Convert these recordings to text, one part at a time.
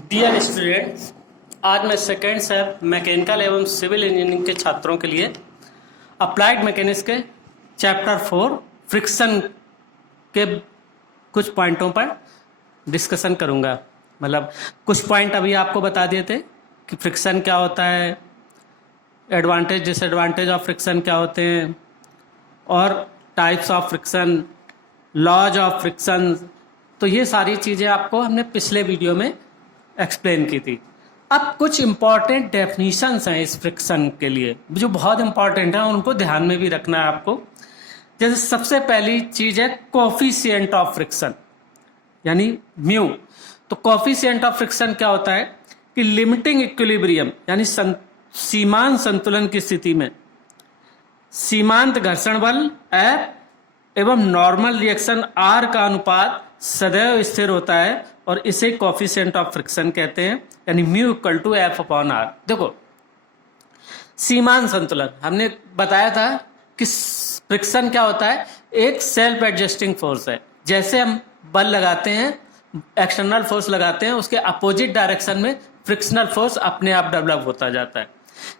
Dear students, आज मैं second same mechanical एवं सिविल इंजीनियरिंग के छात्रों के लिए अप्लाइड मैकेनिक्स के चैप्टर 4 फ्रिक्शन के कुछ पॉइंटों पर डिस्कशन करूंगा। मतलब कुछ पॉइंट अभी आपको बता दिए थे कि फ्रिक्शन क्या होता है, एडवांटेज डिसएडवांटेज ऑफ फ्रिक्शन क्या होते हैं, और types of friction, laws of friction. तो ये सारी चीज़ें आपको हमने पिछले वीडियो में एक्सप्लेन की थी। अब कुछ इंपॉर्टेंट डेफिनीशंस हैं इस फ्रिक्शन के लिए जो बहुत इंपॉर्टेंट है, उनको ध्यान में भी रखना है आपको। जैसे सबसे पहली चीज़ है कोफिशिएंट ऑफ फ्रिक्शन यानी म्यू। तो कोफिशिएंट ऑफ फ्रिक्शन क्या होता है कि लिमिटिंग इक्विलिब्रियम यानी सीमांत संतुलन की स्थिति में सीमांत घर्षण बल F एवं नॉर्मल रिएक्शन R का अनुपात सदैव स्थिर होता है और इसे कोफिशिएंट ऑफ फ्रिक्शन कहते हैं, यानी म्यू इक्वल टू F/R। देखो, सीमांत संतुलन हमने बताया था कि फ्रिक्शन क्या होता है, एक सेल्फ एडजस्टिंग फोर्स है। जैसे हम बल लगाते हैं, एक्सटर्नल फोर्स लगाते हैं, उसके अपोजिट डायरेक्शन में फ्रिक्शनल फोर्स अपने आप डेवलप होता जाता है।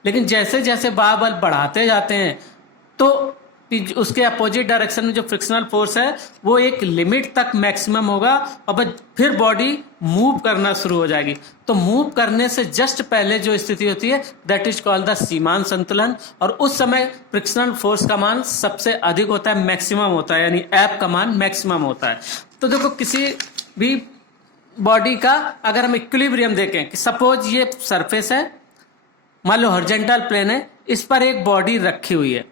लेकिन जैसे जैसे बल बढ़ाते जाते हैं तो उसके अपोजिट डायरेक्शन में जो फ्रिक्शनल फोर्स है वो एक लिमिट तक मैक्सिमम होगा और फिर बॉडी मूव करना शुरू हो जाएगी। तो मूव करने से जस्ट पहले जो स्थिति होती है दैट इज कॉल्ड द सीमांत संतुलन, और उस समय फ्रिक्शनल फोर्स का मान सबसे अधिक होता है, मैक्सिमम होता है, यानी F का मान मैक्सिमम होता है। तो देखो, किसी भी बॉडी का अगर हम इक्विलिब्रियम देखें कि सपोज ये सरफेस है, मान लो हॉरिजॉन्टल प्लेन है, इस पर एक बॉडी रखी हुई है।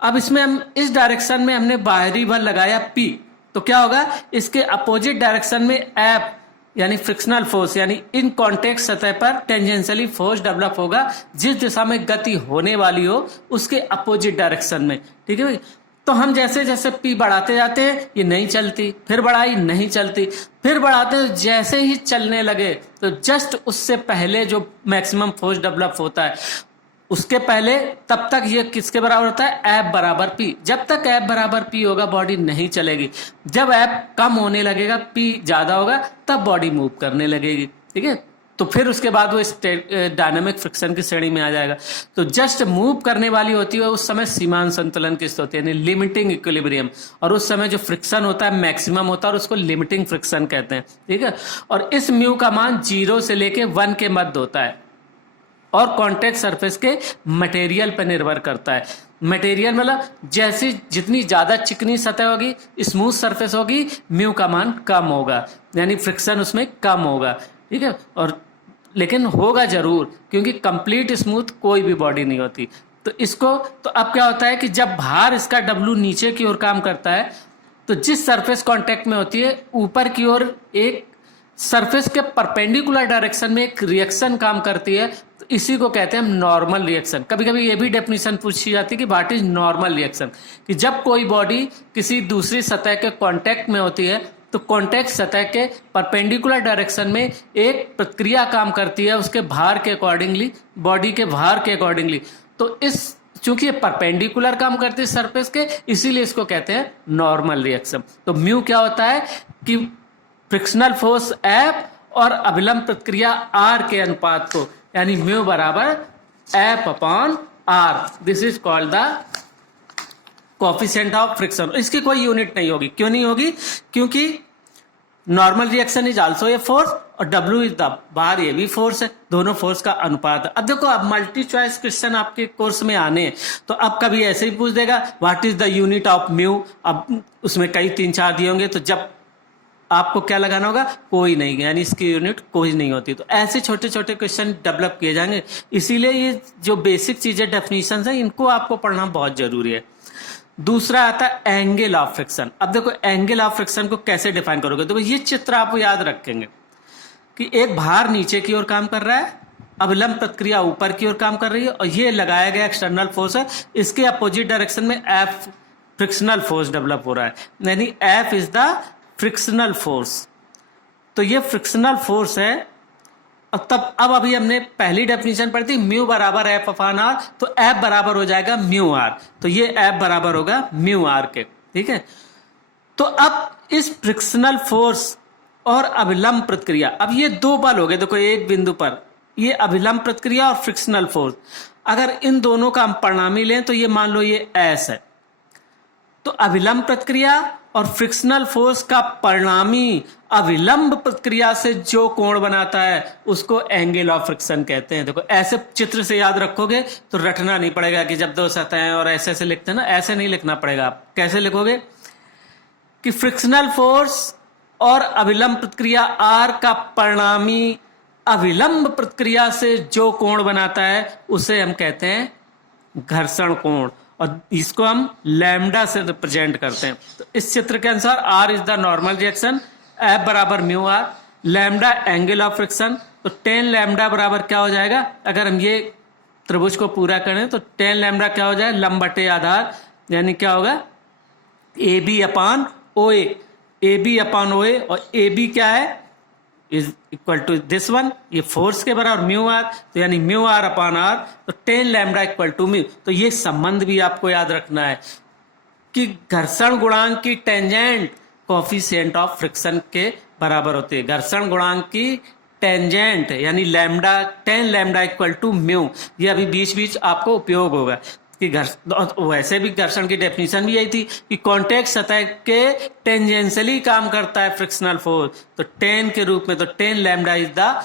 अब इसमें हम इस डायरेक्शन में हमने बाहरी बल लगाया P, तो क्या होगा, इसके अपोजिट डायरेक्शन में F यानी फ्रिक्शनल फोर्स यानी इन कॉन्टेक्ट सतह पर टेंजेंशियली फोर्स डेवलप होगा जिस दिशा में गति होने वाली हो उसके अपोजिट डायरेक्शन में। ठीक है भाई। तो हम जैसे जैसे P बढ़ाते जाते हैं, ये नहीं चलती, फिर बढ़ाई नहीं चलती, फिर बढ़ाते जैसे ही चलने लगे तो जस्ट उससे पहले जो मैक्सिमम फोर्स डेवलप होता है उसके पहले तब तक ये किसके बराबर होता है, F बराबर P। जब तक F बराबर P होगा बॉडी नहीं चलेगी। जब F कम होने लगेगा, P ज्यादा होगा, तब बॉडी मूव करने लगेगी। ठीक है। तो फिर उसके बाद वो डायनामिक फ्रिक्शन की श्रेणी में आ जाएगा। तो जस्ट मूव करने वाली होती है उस समय सीमांत संतुलन की स्थिति होती है, यानी लिमिटिंग इक्विलिब्रियम, और उस समय जो फ्रिक्शन होता है मैक्सिमम होता है और उसको लिमिटिंग फ्रिक्शन कहते हैं। ठीक है। और इस म्यू का मान 0 से लेके 1 के मध्य होता है और कॉन्टैक्ट सरफेस के मटेरियल पर निर्भर करता है। मटेरियल मतलब जैसी जितनी ज्यादा चिकनी सतह होगी, स्मूथ सरफेस होगी, म्यू का मान कम होगा, यानी फ्रिक्शन उसमें कम होगा। ठीक है। और लेकिन होगा जरूर, क्योंकि कंप्लीट स्मूथ कोई भी बॉडी नहीं होती। तो इसको तो अब क्या होता है कि जब भार इसका W नीचे की ओर काम करता है तो जिस सरफेस कांटेक्ट में होती है ऊपर की ओर एक सरफेस के परपेंडिकुलर डायरेक्शन में एक रिएक्शन काम करती है, तो इसी को कहते हैं हम नॉर्मल रिएक्शन। कभी कभी ये भी डेफिनेशन पूछी जाती है कि व्हाट इज नॉर्मल रिएक्शन, कि जब कोई बॉडी किसी दूसरी सतह के कांटेक्ट में होती है तो कांटेक्ट सतह के परपेंडिकुलर डायरेक्शन में एक प्रक्रिया काम करती है उसके भार के अकॉर्डिंगली, बॉडी के भार के अकॉर्डिंगली। तो इस चूंकि ये परपेंडिकुलर काम करती है सरफेस के, इसीलिए इसको कहते हैं नॉर्मल रिएक्शन। तो म्यू क्या होता है कि फ्रिक्शनल फोर्स F और अभिलंब प्रतिक्रिया R के अनुपात को, यानी म्यू बराबर F/R। This is called the coefficient of friction. इसकी कोई यूनिट नहीं होगी। क्यों नहीं होगी? क्योंकि normal reaction is also a force और W इज द बार, ये भी फोर्स है, दोनों फोर्स का अनुपात है। अब देखो, अब मल्टी चॉइस क्वेश्चन आपके कोर्स में आने हैं तो अब कभी ऐसे ही पूछ देगा what is the unit of mu. अब उसमें कई 3-4 दिए होंगे, तो जब आपको क्या लगाना होगा, कोई नहीं, यानी इसकी यूनिट कोई नहीं होती। तो ऐसे छोटे छोटे क्वेश्चन डेवलप किए जाएंगे, इसीलिए ये जो बेसिक चीजें डेफिनेशन है इनको आपको पढ़ना बहुत जरूरी है। दूसरा आता है एंगल ऑफ फ्रिक्शन। अब देखो, एंगल ऑफ फ्रिक्शन को कैसे डिफाइन करोगे। देखो, ये चित्र आप याद रखेंगे कि एक भार नीचे की ओर काम कर रहा है, अभिलंब प्रतिक्रिया ऊपर की ओर काम कर रही है, और ये लगाया गया एक्सटर्नल फोर्स है, इसके अपोजिट डायरेक्शन में F फ्रिक्शनल फोर्स डेवलप हो रहा है, यानी F is the frictional force. तो ये फ्रिक्शनल फोर्स है। और तब अब अभी हमने पहली डेफिनेशन पढ़ी थी, म्यू बराबर F/R, तो F बराबर हो जाएगा म्यू R। तो ये F बराबर होगा म्यू R के। ठीक है। तो अब इस फ्रिक्शनल फोर्स और अभिलंब प्रतिक्रिया। अब ये दो बल हो गए, देखो एक बिंदु पर, ये अभिलंब प्रतिक्रिया और फ्रिक्शनल फोर्स। अगर इन दोनों का हम परिणामी लें तो ये मान लो ये एस है, तो अभिलंब प्रतिक्रिया और फ्रिक्शनल फोर्स का परिणामी अभिलंब प्रतिक्रिया से जो कोण बनाता है उसको एंगल ऑफ फ्रिक्शन कहते हैं। देखो ऐसे चित्र से याद रखोगे तो रटना नहीं पड़ेगा कि जब दो सतहें और ऐसे ऐसे लिखते हैं ना, ऐसे नहीं लिखना पड़ेगा। आप कैसे लिखोगे कि फ्रिक्शनल फोर्स और अभिलंब प्रतिक्रिया आर का परिणामी अभिलंब प्रतिक्रिया से जो कोण बनाता है उसे हम कहते हैं घर्षण कोण, और इसको हम लैम्डा से रिप्रेजेंट करते हैं। तो इस चित्र के अनुसार R is the normal reaction, F बराबर mu R, lambda angle of friction, तो टेन लैम्डा बराबर क्या हो जाएगा, अगर हम ये त्रिभुज को पूरा करें तो टेन लैम्डा क्या हो जाए, लंब बटे आधार, यानी क्या होगा A B upon O A B अपान ओ ए, और ए बी क्या है is equal to this one, ये फोर्स के बराबर म्यू आर, तो यानी म्यू आर अपान आर, तो tan lambda equal to mu. तो ये संबंध भी आपको याद रखना है कि घर्षण गुणांक की टेंजेंट कोफिशिएंट ऑफ फ्रिक्शन के बराबर होती है। घर्षण गुणांक की टेंजेंट यानी lambda, tan lambda equal to mu, ये अभी बीच बीच आपको उपयोग होगा कि वैसे भी घर्षण की डेफिनेशन भी यही थी कि कॉन्टैक्ट सतह के टेंजेंशियली काम करता है फ्रिक्शनल फोर्स, तो टेन के रूप में, तो tan lambda is the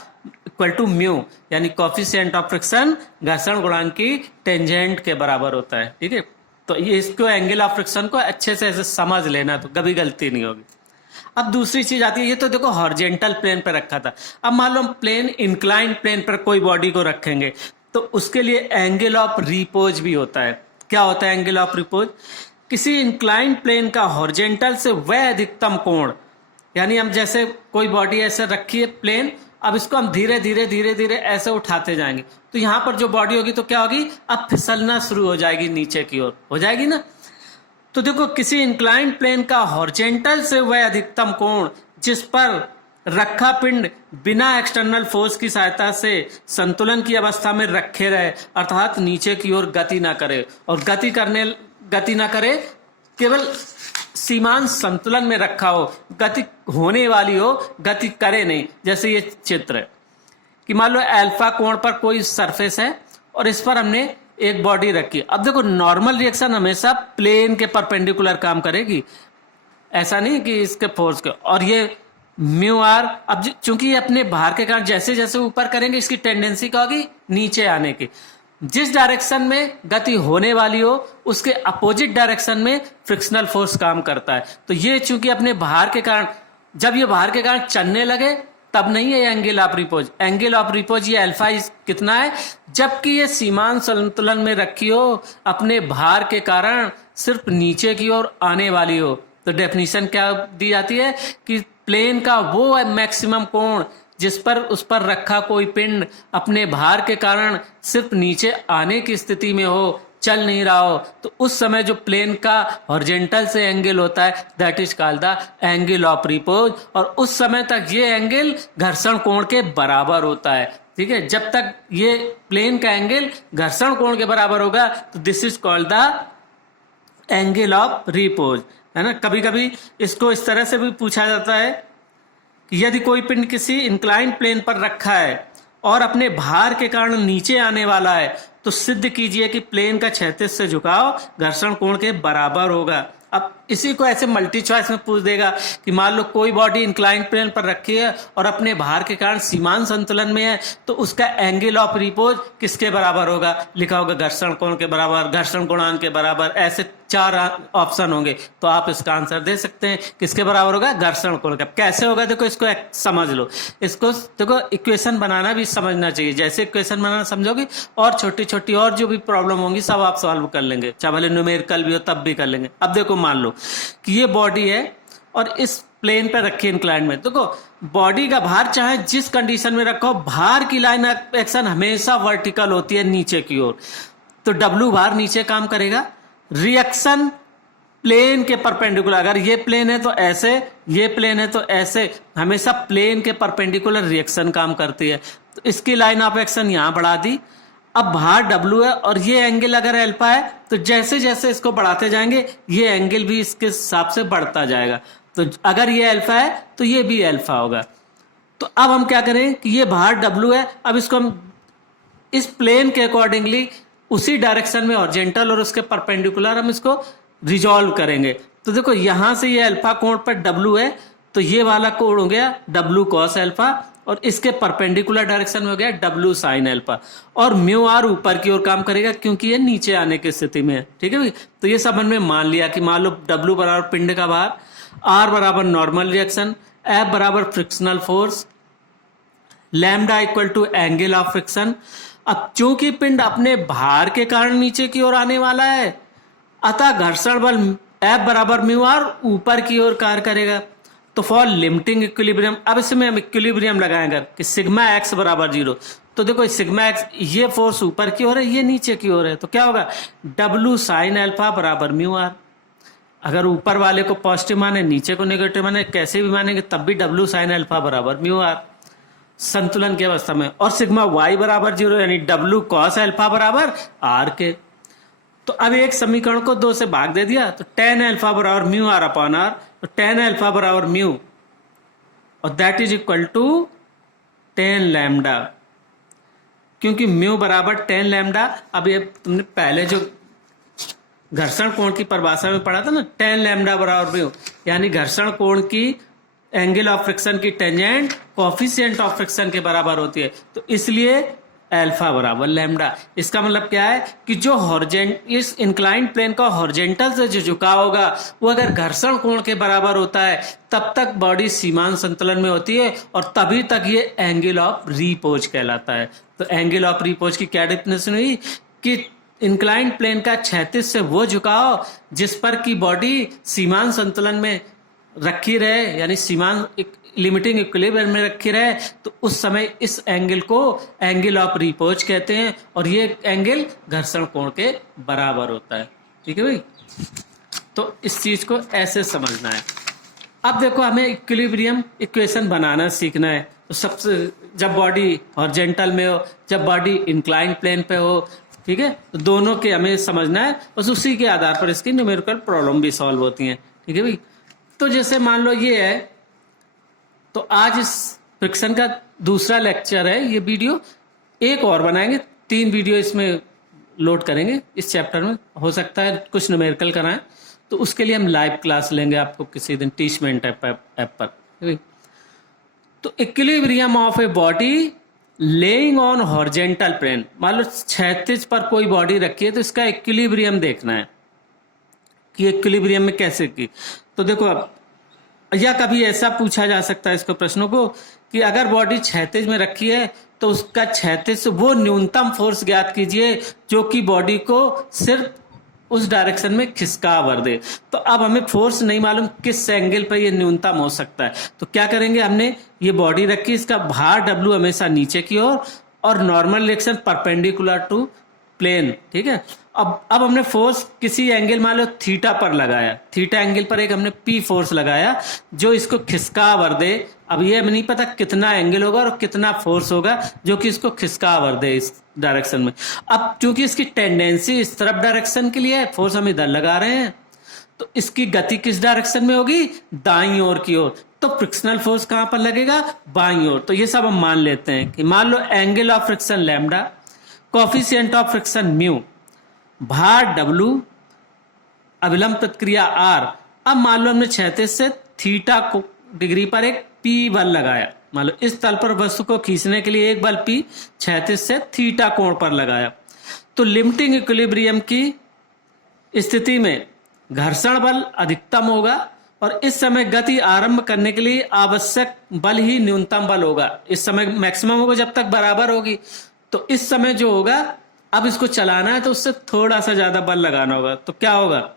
equal to mu, यानी कोफिशिएंट ऑफ फ्रिक्शन घर्षण गुणांक की टेंजेंट के बराबर होता है। ठीक है, तो ये इसको एंगल ऑफ फ्रिक्शन को अच्छे से ऐसे समझ लेना, तो कभी गलती नहीं होगी। अब दूसरी चीज आती है, ये तो देखो हॉरिजॉन्टल प्लेन पर रखा था, अब मान लो हम प्लेन इंक्लाइंड प्लेन पर कोई बॉडी को रखेंगे तो उसके लिए एंगल ऑफ रिपोज भी होता है। क्या होता है एंगल ऑफ रिपोज, किसी इंक्लाइंड प्लेन का हॉरिजॉन्टल से वह अधिकतम कोण, यानी हम जैसे कोई बॉडी ऐसे रखी है प्लेन, अब इसको हम धीरे धीरे धीरे धीरे ऐसे उठाते जाएंगे तो यहां पर जो बॉडी होगी तो क्या होगी, अब फिसलना शुरू हो जाएगी, नीचे की ओर हो जाएगी ना। तो देखो किसी इंक्लाइंड प्लेन का हॉरिजॉन्टल से वह अधिकतम कोण जिस पर रखा पिंड बिना एक्सटर्नल फोर्स की सहायता से संतुलन की अवस्था में रखे रहे, अर्थात नीचे की ओर गति ना करे, और गति ना करे केवल सीमांत संतुलन में रखा हो, गति होने वाली हो, गति करे नहीं। जैसे ये चित्र है कि मान लो अल्फा कोण पर कोई सरफेस है और इस पर हमने एक बॉडी रखी। अब देखो नॉर्मल रिएक्शन हमेशा प्लेन के परपेंडिकुलर काम करेगी, ऐसा नहीं कि इसके फोर्स के, और ये म्यू आर, अब चूंकि ये अपने भार के कारण जैसे जैसे ऊपर करेंगे इसकी टेंडेंसी क्या होगी, नीचे आने की। जिस डायरेक्शन में गति होने वाली हो उसके अपोजिट डायरेक्शन में फ्रिक्शनल फोर्स काम करता है। तो ये चूंकि अपने भार के कारण, जब ये भार के कारण चलने लगे तब नहीं है angle of repose. Angle of repose ये अल्फा कितना है, जबकि ये सीमांत संतुलन में रखी हो, अपने भार के कारण सिर्फ नीचे की ओर आने वाली हो। तो डेफिनेशन क्या दी जाती है कि प्लेन का वो मैक्सिमम कोण जिस पर उस पर रखा कोई पिंड अपने भार के कारण सिर्फ नीचे आने की स्थिति में हो, चल नहीं रहा हो, तो उस समय जो प्लेन का हॉरिजॉन्टल से एंगल होता है that is called the angle of repose, और उस समय तक ये एंगल घर्षण कोण के बराबर होता है। ठीक है, जब तक ये प्लेन का एंगल घर्षण कोण के बराबर होगा तो this is called the angle of repose, है ना। कभी कभी इसको इस तरह से भी पूछा जाता है कि यदि कोई पिंड किसी इंक्लाइंड प्लेन पर रखा है और अपने भार के कारण नीचे आने वाला है तो सिद्ध कीजिए कि प्लेन का क्षैतिज से झुकाव घर्षण कोण के बराबर होगा। अब इसी को ऐसे मल्टी चॉइस में पूछ देगा कि मान लो कोई बॉडी इंक्लाइंड प्लेन पर रखी है और अपने भार के कारण सीमांत संतुलन में है, तो उसका एंगल ऑफ रिपोज किसके बराबर होगा, लिखा होगा घर्षण कोण के बराबर, घर्षण गुणांक के बराबर, ऐसे चार ऑप्शन होंगे। तो आप इसका आंसर दे सकते हैं किसके बराबर होगा, घर्षण कोण का। कैसे होगा देखो, इसको समझ लो, इसको देखो इक्वेशन बनाना भी समझना चाहिए। जैसे इक्वेशन बनाना समझोगे और छोटी छोटी और जो भी प्रॉब्लम होंगी सब आप सॉल्व कर लेंगे, चाहे भले न्यूमेरिकल भी हो तब भी कर लेंगे। अब देखो मान लो कि ये बॉडी है और इस प्लेन पे रखी इंक्लाइन में, देखो बॉडी का भार चाहे जिस कंडीशन में रखो, भार की लाइन ऑफ एक्शन हमेशा वर्टिकल होती है नीचे की ओर, तो डब्ल्यू भार नीचे काम करेगा। रिएक्शन प्लेन के परपेंडिकुलर, अगर ये प्लेन है तो ऐसे, ये प्लेन है तो ऐसे, हमेशा प्लेन के परपेंडिकुलर रिएक्शन काम करती है। तो इसकी लाइन ऑफ एक्शन यहां बढ़ा दी। अब भार W है और ये एंगल अगर अल्फा है तो जैसे जैसे इसको बढ़ाते जाएंगे ये एंगल भी इसके हिसाब से बढ़ता जाएगा। तो अगर ये अल्फा है तो ये भी अल्फा होगा। तो अब हम क्या करें कि ये बाहर W है, अब इसको हम इस प्लेन के अकॉर्डिंगली उसी डायरेक्शन में हॉरिजॉन्टल और उसके परपेंडिकुलर हम इसको रिजॉल्व करेंगे। तो देखो यहां से ये अल्फा कोण पर W है, तो ये वाला कोण हो गया W cos अल्फा, और इसके परपेंडिकुलर डायरेक्शन में हो गया W sin अल्फा, और म्यू आर ऊपर की ओर काम करेगा क्योंकि ये नीचे आने की स्थिति में है। ठीक है भाई, तो ये सब हमने मान लिया कि मान लो W बराबर पिंड का भार, R बराबर नॉर्मल रिएक्शन, F बराबर frictional force, lambda equal to angle of friction. अब चूंकि पिंड अपने भार के कारण नीचे की ओर आने वाला है, अतः घर्षण बल F बराबर म्यू आर ऊपर की ओर कार्य करेगा। तो फॉर लिमिटिंग इक्विलिब्रियम, अब इसमें हम इक्विलिब्रियम लगाएंगे कि सिग्मा एक्स बराबर 0। तो देखो सिग्मा एक्स, ये फोर्स ऊपर की ओर है, ये नीचे की ओर है, तो क्या होगा W sin अल्फा बराबर म्यू आर। अगर ऊपर वाले को पॉजिटिव माने, नीचे को नेगेटिव माने, कैसे भी मानेंगे तब भी W sin अल्फा बराबर म्यू आर संतुलन की अवस्था में। और सिग्मा y बराबर 0 यानी W cos अल्फा बराबर R के। तो अब एक समीकरण को 2 से भाग दे दिया, तो tan अल्फा बराबर म्यू आर अपॉन आर, तो tan अल्फा बराबर म्यू और that is equal to tan lambda, क्योंकि म्यू बराबर tan लैम्डा। अब ये तुमने पहले जो घर्षण कोण की परिभाषा में पढ़ा था ना, tan लैम्डा बराबर म्यू, यानी घर्षण कोण की एंगल ऑफ फ्रिक्शन की टेंजेंट कोफिशिएंट ऑफ फ्रिक्शन के बराबर होती है, तो इसलिए अल्फा बराबर लैम्डा। इसका मतलब क्या है कि जो इस इंक्लाइंड प्लेन का हॉरिजॉन्टल से जो झुकाव होगा वो अगर घर्षण कोण के बराबर होता है तब तक बॉडी सीमांत संतुलन में होती है, और तभी तक ये एंगल ऑफ रीपोज कहलाता है। तो एंगल ऑफ रीपोज की क्या डेफिनेशन हुई कि इंक्लाइंड प्लेन का क्षैतिज से वो झुकाव जिस पर की बॉडी सीमांत संतुलन में रखी रहे, यानी सीमांत लिमिटिंग इक्विलिब्रियम में रखी रहे, तो उस समय इस एंगल को एंगल ऑफ रीपोज कहते हैं, और ये एंगल घर्षण कोण के बराबर होता है। ठीक है भाई, तो इस चीज को ऐसे समझना है। अब देखो हमें इक्विलिब्रियम इक्वेशन बनाना सीखना है। तो सबसे, जब बॉडी हॉरिजॉन्टल में हो, जब बॉडी इंक्लाइंड प्लेन पे हो, ठीक है, तो दोनों के हमें समझना है, बस उसी के आधार पर इसकी न्यूमेरिकल प्रॉब्लम भी सॉल्व होती हैं। ठीक है भाई, तो जैसे मान लो ये है, तो आज इस फ्रिक्शन का दूसरा लेक्चर है, ये वीडियो एक और बनाएंगे, 3 वीडियो इसमें लोड करेंगे इस चैप्टर में। हो सकता है कुछ न्यूमेरिकल कराएं, तो उसके लिए हम लाइव क्लास लेंगे आपको किसी दिन टीचमेंट ऐप पर। तो equilibrium of a body lying on horizontal plane, मान लो क्षैतिज पर कोई बॉडी रखी है, तो इसका इक्विलिब्रियम देखना है कि इक्विलिब्रियम में कैसे की। तो देखो अब, या कभी ऐसा पूछा जा सकता है इसको प्रश्नों को कि अगर बॉडी क्षैतिज में रखी है तो उसका क्षैतिज से वो न्यूनतम फोर्स ज्ञात कीजिए जो कि बॉडी को सिर्फ उस डायरेक्शन में खिसकावर दे। तो अब हमें फोर्स नहीं मालूम किस एंगल पर ये न्यूनतम हो सकता है, तो क्या करेंगे, हमने ये बॉडी रखी, इसका भार W हमेशा नीचे की ओर और normal reaction perpendicular to plane. ठीक है, अब हमने फोर्स किसी एंगल मान लो थीटा पर लगाया, थीटा एंगल पर एक हमने P फोर्स लगाया जो इसको खिसकावर दे। अब ये हमें नहीं पता कितना एंगल होगा और कितना फोर्स होगा जो कि इसको खिसकावर दे इस डायरेक्शन में। अब चूंकि इसकी टेंडेंसी इस तरफ डायरेक्शन के लिए है, फोर्स हम इधर लगा रहे हैं, तो इसकी गति किस डायरेक्शन में होगी, दाईं ओर की ओर। तो फ्रिक्शनल फोर्स कहां पर लगेगा, बाईं ओर। तो ये सब हम मान लेते हैं कि मान लो angle of friction lambda, coefficient of friction mu, भार W, अभिलंब प्रतिक्रिया R। अब मान लो हमने क्षैतिज से थीटा डिग्री पर एक P बल लगाया, मान लो इस तल पर वस्तु को खींचने के लिए एक बल P क्षैतिज से थीटा कोण पर लगाया। तो लिमिटिंग इक्विलिब्रियम की स्थिति में घर्षण बल अधिकतम होगा और इस समय गति आरंभ करने के लिए आवश्यक बल ही न्यूनतम बल होगा। इस समय मैक्सिमम होगा जब तक बराबर होगी, तो इस समय जो होगा, अब इसको चलाना है तो उससे थोड़ा सा ज्यादा बल लगाना होगा। तो क्या होगा,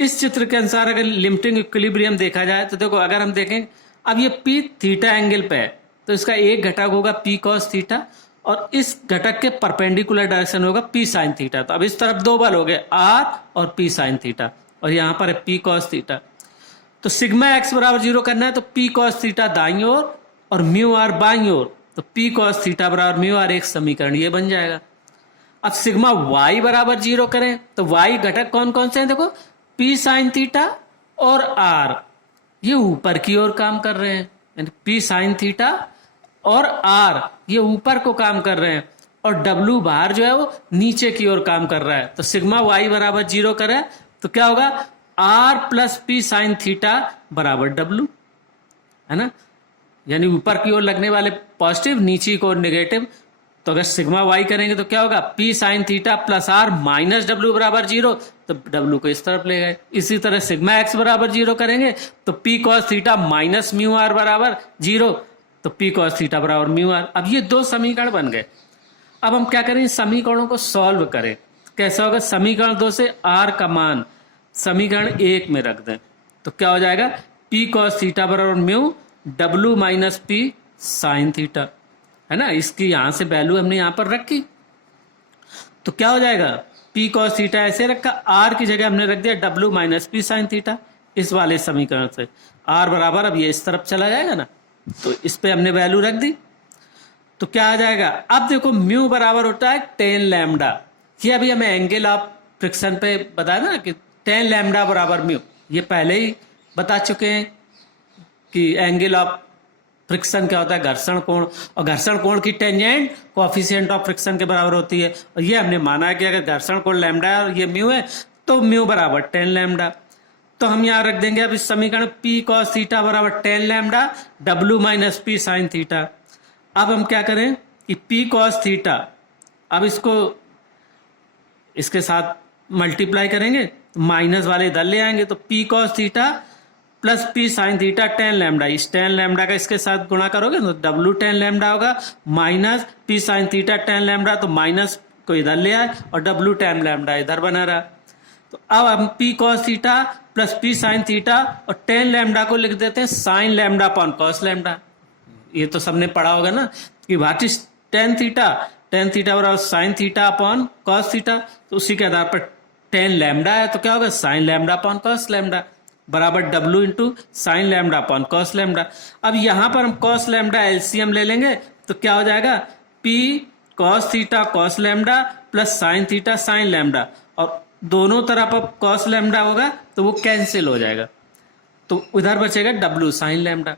इस चित्र के अनुसार अगर लिमिटिंग इक्विलिब्रियम देखा जाए तो देखो, अगर हम देखें अब ये P थीटा एंगल पे है, तो इसका एक घटक होगा P cos थीटा और इस घटक के परपेंडिकुलर डायरेक्शन होगा P sin थीटा। तो अब इस तरफ 2 बल हो गए, R और P sin थीटा, और यहाँ पर है P cos थीटा। तो सिग्मा x बराबर 0 करना है तो P cos थीटा दाईं ओर और म्यू आर बाईं ओर, तो P cos थीटा बराबर म्यू आर, एक समीकरण ये बन जाएगा। अब सिग्मा y बराबर 0 करें तो y घटक कौन कौन से हैं, देखो P sin थीटा और R, ये ऊपर की ओर काम कर रहे हैं, यानी पी साइन थीटा, और आर ये ऊपर को काम कर रहे हैं, और डब्लू बाहर जो है वो नीचे की ओर काम कर रहा है। तो सिग्मा वाई बराबर 0 करे तो क्या होगा, R plus P sine theta बराबर डब्लू, है ना, यानी ऊपर की ओर लगने वाले पॉजिटिव, नीचे की ओर नेगेटिव। तो अगर सिग्मा वाई करेंगे तो क्या होगा, P sine theta plus R minus W बराबर 0, तो डब्ल्यू को इस तरफ ले गए। इसी तरह सिग्मा एक्स बराबर 0 करेंगे तो P cos theta minus mu R बराबर 0, तो पी कॉस थीटा बराबर म्यू आर। अब ये दो समीकरण बन गए। अब हम क्या करें, समीकरणों को सॉल्व करें। कैसा होगा, समीकरण 2 से आर का मान समीकरण 1 में रख दें तो क्या हो जाएगा, पी कॉस थीटा बराबर mu W minus P sine theta, है ना। इसकी यहां से वैल्यू हमने यहां पर रखी तो क्या हो जाएगा, पी कॉस थीटा ऐसे रखा, आर की जगह हमने रख दिया W minus P sine theta इस वाले समीकरण से। आर बराबर अब ये इस तरफ चला जाएगा ना, तो इस पे हमने वैल्यू रख दी तो क्या आ जाएगा। अब देखो म्यू बराबर होता है टेन लैम्डा, ये अभी हमें एंगल ऑफ फ्रिक्शन पे बताया ना कि टेन लैम्डा बराबर म्यू, ये पहले ही बता चुके हैं कि एंगल ऑफ फ्रिक्शन क्या होता है, घर्षण कोण, और घर्षण कोण की टेंजेंट कोएफिशिएंट ऑफ फ्रिक्शन के बराबर होती है। और ये हमने माना है कि अगर घर्षण कोण लैम्डा है और ये म्यू है तो म्यू बराबर टेन लैम्डा। तो हम यहाँ रख देंगे अब इस समीकरण पी कॉस थीटा बराबर ten lambda W minus P sine theta. अब हम क्या करें कि पी कॉस थीटा, अब इसको इसके साथ मल्टीप्लाई करेंगे तो माइनस वाले इधर ले आएंगे, तो P cos theta plus P sine theta tan lambda, इस टेन लैम्डा का इसके साथ गुणा करोगे तो डब्ल्यू टेन लैम्डा होगा, minus P sine theta tan lambda, तो माइनस को इधर ले आए और डब्ल्यू टेन लैम्डा इधर बना रहा। तो अब हम P cos theta plus P sine theta और टेन लैम्डा को लिख देते हैं sign lambda upon cos lambda. ये तो सबने पढ़ा होगा ना कि व्हाट इज टेन थीटा बराबर sine theta upon cos theta, तो उसी के आधार पर टेन लैम्डा है तो क्या होगा, sine lambda upon cos lambda बराबर W into sine lambda upon cos lambda. अब यहां पर हम कॉस लैम्डा एलसीएम ले लेंगे तो क्या हो जाएगा, P cos theta cos lambda plus sine theta sine lambda, और दोनों तरफ अब कॉस लैम्डा होगा तो वो कैंसिल हो जाएगा, तो उधर बचेगा डब्ल्यू साइन लैम्डा।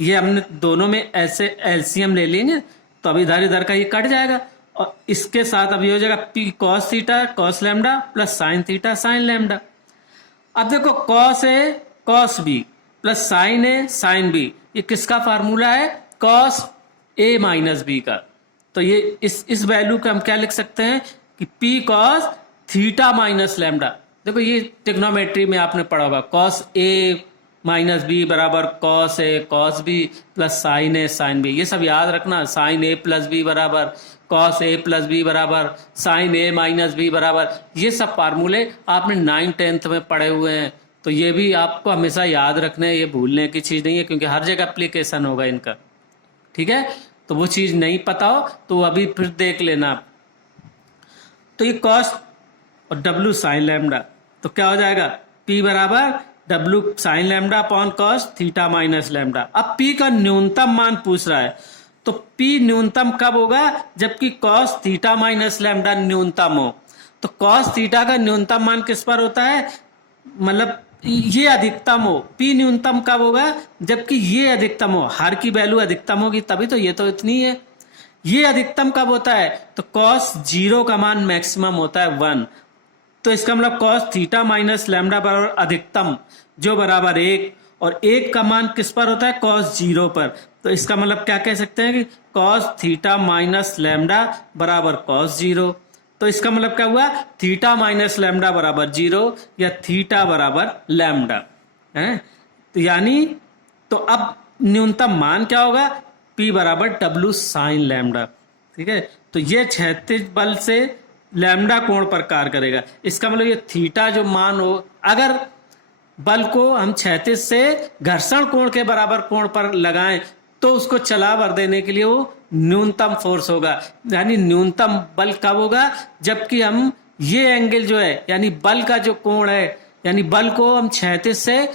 ये हमने दोनों में ऐसे एलसीएम ले लेंगे तो अब इधर इधर का ये कट जाएगा, और इसके साथ अब ये हो जाएगा P cos theta cos lambda plus sine theta sine lambda. अब देखो cos A cos B plus sign A sine B, ये किसका फार्मूला है, कॉस ए माइनस बी का। तो ये इस वैल्यू का हम क्या लिख सकते हैं कि P cos theta minus lambda. देखो ये ट्रिग्नोमेट्री में आपने पढ़ा होगा, कॉस ए माइनस बी बराबर cos A cos B plus sign A sine B, ये सब याद रखना। साइन ए प्लस बी बराबर कॉस ए प्लस बी बराबर साइन ए माइनस बी बराबर, ये सब फार्मूले आपने 9th-10th में पढ़े हुए हैं, तो ये भी आपको हमेशा याद रखने, ये भूलने की चीज़ नहीं है क्योंकि हर जगह एप्लीकेशन होगा इनका, ठीक है। तो वो चीज़ नहीं पता हो तो अभी फिर देख लेना। तो ये कॉस और डब्ल्यू साइन लैम्डा, तो क्या हो जाएगा, पी बराबर W sign lambda upon cos theta minus lambda. अब पी का न्यूनतम मान पूछ रहा है, तो पी न्यूनतम कब होगा, जबकि कॉस थीटा माइनस लैम्डा न्यूनतम हो। तो कॉस थीटा का न्यूनतम मान किस पर होता है, मतलब ये अधिकतम हो। पी न्यूनतम कब होगा, जबकि ये अधिकतम हो, हर की वैल्यू अधिकतम होगी तभी तो, ये तो इतनी है। ये अधिकतम कब होता है, तो कॉस 0 का मान मैक्सिमम होता है 1, तो इसका मतलब कॉस थीटा माइनस लैम्डा बराबर अधिकतम जो बराबर 1, और 1 का मान किस पर होता है, कॉस 0 पर। तो इसका मतलब क्या कह सकते हैं कि कॉस थीटा माइनस लैम्डा बराबर कॉस 0। तो इसका मतलब क्या हुआ, थीटा माइनस लैम्डा बराबर 0 या थीटा बराबर लैम्डा है। तो यानी तो अब न्यूनतम मान क्या होगा, P बराबर डब्ल्यू साइन लैम्डा, ठीक है। तो ये क्षैतिज बल से लैम्डा कोण पर कार्य करेगा। इसका मतलब ये थीटा जो मान हो, अगर बल को हम क्षैतिज से घर्षण कोण के बराबर कोण पर लगाएं तो उसको चला भर देने के लिए वो न्यूनतम फोर्स होगा। यानी न्यूनतम बल कब होगा, जबकि हम ये एंगल जो है यानी बल का जो कोण है, यानी बल को हम क्षैतिज से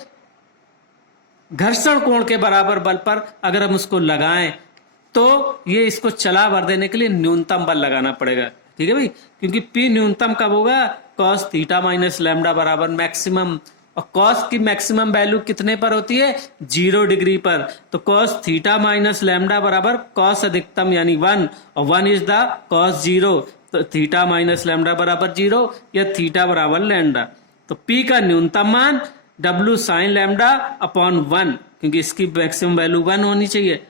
घर्षण कोण के बराबर बल पर अगर हम उसको लगाएं तो ये इसको चला भर देने के लिए न्यूनतम बल लगाना पड़ेगा, ठीक है भाई। क्योंकि P न्यूनतम कब होगा, कॉस थीटा माइनस लैम्डा बराबर मैक्सिमम, और कॉस की मैक्सिमम वैल्यू कितने पर होती है? 0 डिग्री पर। तो कॉस थीटा माइनस लैम्डा बराबर कॉस अधिकतम यानी 1 और 1 इज द कॉस 0। तो थीटा माइनस लैम्डा बराबर 0 या थीटा बराबर लैम्डा। तो P का न्यूनतम मान W साइन लैम्डा अपॉन 1, क्योंकि इसकी मैक्सिमम वैल्यू 1 होनी चाहिए।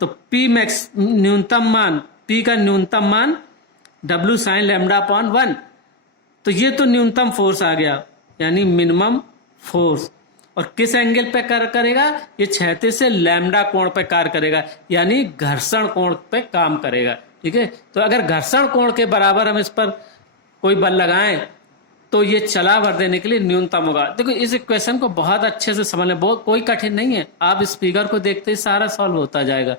तो P मैक्स न्यूनतम मान, P का न्यूनतम मान W साइन लैम्डा अपॉन 1। तो ये तो न्यूनतम फोर्स आ गया यानी मिनिमम फोर्स। और किस एंगल पे कार्य करेगा? ये क्षैतिज से लैम्डा कोण पे कार्य करेगा यानी घर्षण कोण पे काम करेगा। ठीक है, तो अगर घर्षण कोण के बराबर हम इस पर कोई बल लगाएं तो ये चला भर देने के लिए न्यूनतम होगा। देखो इस इक्वेशन को बहुत अच्छे से समझ लें, बहुत कोई कठिन नहीं है। आप इस फिगर को देखते ही सारा सॉल्व होता जाएगा।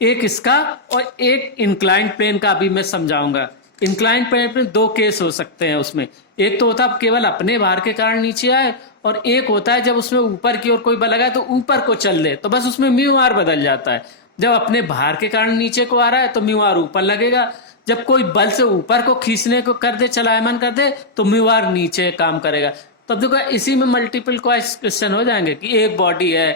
एक इसका और एक इंक्लाइंड प्लेन का भी मैं समझाऊंगा। इंक्लाइंड प्लेन पे 2 केस हो सकते हैं उसमें। एक तो होता है केवल अपने भार के कारण नीचे आए, और एक होता है जब उसमें ऊपर की ओर कोई बल लगाए तो ऊपर को चल दे, तो बस उसमें म्यू आर बदल जाता है। जब अपने भार के कारण नीचे को आ रहा है तो म्यू आर ऊपर लगेगा। जब कोई बल से ऊपर को खींचने को कर दे, चलायमान कर दे, तो म्यू आर नीचे काम करेगा। तब देखो इसी में मल्टीपल क्वेश्चन हो जाएंगे कि एक बॉडी है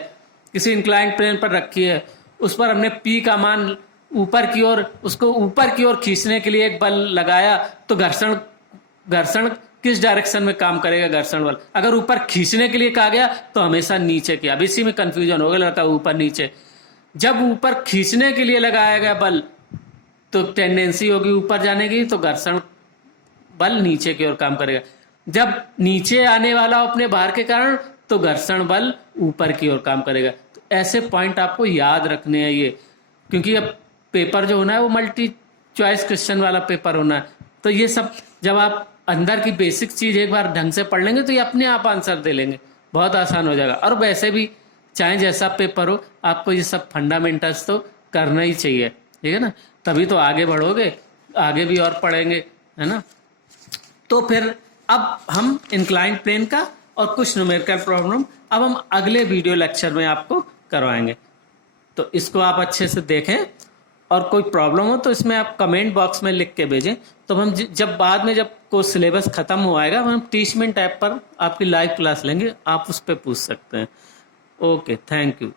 किसी इंक्लाइंड प्लेन पर रखी है, उस पर हमने P का मान ऊपर की ओर, उसको ऊपर की ओर खींचने के लिए एक बल लगाया, तो घर्षण किस डायरेक्शन में काम करेगा? घर्षण बल अगर ऊपर खींचने के लिए कहा गया तो हमेशा नीचे की। अब इसी में कंफ्यूजन होगा लड़का ऊपर नीचे। जब ऊपर खींचने के लिए लगाया गया बल तो टेंडेंसी होगी ऊपर जाने की, तो घर्षण बल नीचे की ओर काम करेगा। जब नीचे आने वाला अपने भार के कारण तो घर्षण बल ऊपर की ओर काम करेगा। तो ऐसे पॉइंट आपको याद रखने हैं ये, क्योंकि अब पेपर जो होना है वो मल्टी चॉइस क्वेश्चन वाला पेपर होना है। तो ये सब जब आप अंदर की बेसिक चीज एक बार ढंग से पढ़ लेंगे तो ये अपने आप आंसर दे लेंगे, बहुत आसान हो जाएगा। और वैसे भी चाहे जैसा पेपर हो, आपको ये सब फंडामेंटल्स तो करना ही चाहिए, ठीक है ना, तभी तो आगे बढ़ोगे, आगे भी और पढ़ेंगे, है ना। तो फिर अब हम इंक्लाइंड प्लेन का और कुछ न्यूमेरिकल प्रॉब्लम अब हम अगले वीडियो लेक्चर में आपको करवाएंगे। तो इसको आप अच्छे से देखें, और कोई प्रॉब्लम हो तो इसमें आप कमेंट बॉक्स में लिख के भेजें। तो हम जब बाद में जब कोई सिलेबस खत्म हो आएगा, हम टीचमेंट ऐप पर आपकी लाइव क्लास लेंगे, आप उस पर पूछ सकते हैं। Okay, thank you.